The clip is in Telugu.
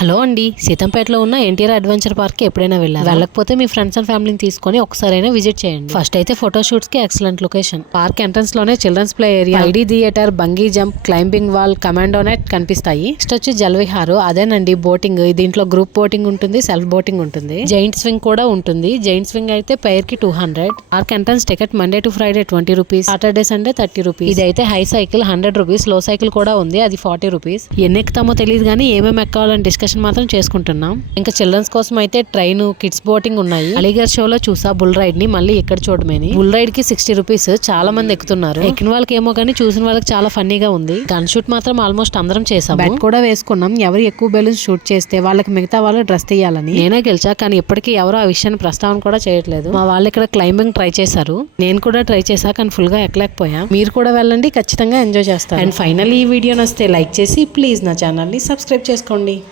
హలో అండి, సీతంపేటలో ఉన్న ఎన్టీఆర్ అడ్వెంచర్ పార్క్ కి ఎప్పుడైనా వెళ్ళకపోతే మీ ఫ్రెండ్స్ అండ్ ఫ్యామిలీని తీసుకొని ఒకసారైనా విజిట్ చేయండి. ఫస్ట్ అయితే ఫోటో షూట్స్ కి ఎక్సలెంట్ లొకేషన్. పార్క్ ఎంట్రన్స్ లోనే children's play area, ID theatre, bungee jump, climbing wall, commando net కనిపిస్తాయి. నెక్స్ట్ వచ్చి జలవిహార్, అదేనండి బోటింగ్. దీంట్లో గ్రూప్ బోటింగ్ ఉంటుంది, సెల్ఫ్ బోటింగ్ ఉంటుంది, జైంట్ స్వింగ్ కూడా ఉంటుంది. జైంట్ స్వింగ్ అయితే పేర్ కి 200. Park entrance ticket Monday to Friday 20 rupees, Saturday Sunday 30 rupees. ఇదైతే హై సైకిల్ 100 రూపీస్, లో సైకిల్ కూడా ఉంది, అది 40 రూపీస్. ఎన్ని ఎక్కుతామో తెలియదు కానీ ఏమేమి ఎక్కాలని డిస్కషన్ మాత్రం చేసుకుంటున్నాం. ఇంకా చిల్డ్రన్స్ కోసం అయితే ట్రైన్, కిడ్స్ బోటింగ్ ఉన్నాయి. అలీగర్ షోలో చూసా బుల్ రైడ్ ని, మళ్ళీ ఇక్కడ చూడమని. బుల్ రైడ్ కి 60 రూపీస్. చాలా మంది ఎక్కుతున్నారు. ఎక్కిన వాళ్ళకి ఏమో కానీ చూసిన వాళ్ళకి చాలా ఫన్నీగా ఉంది. గన్ షూట్ మాత్రం ఆల్మోస్ట్ అందరం చేసాం. బెట్ కూడా వేసుకున్నాం, ఎవరు ఎక్కువ బెలూన్స్ షూట్ చేస్తే వాళ్ళకి మిగతా వాళ్ళు డ్రెస్ తీయాలని. నేనే గెలిచా, కానీ ఇప్పటికీ ఎవరు ఆ విషయాన్ని ప్రస్తావన కూడా చేయట్లేదు. మా వాళ్ళు ఇక్కడ క్లైంబింగ్ ట్రై చేశారు, నేను కూడా ట్రై చేశా, కానీ ఫుల్ గా ఎక్కలేకపోయా. మీరు కూడా వెళ్ళండి, ఖచ్చితంగా ఎంజాయ్ చేస్తారు. అండ్ ఫైనల్ ఈ వీడియో నచ్చితే లైక్ చేసి ప్లీజ్ నా ఛానల్ ని సబ్స్క్రైబ్ చేసుకోండి.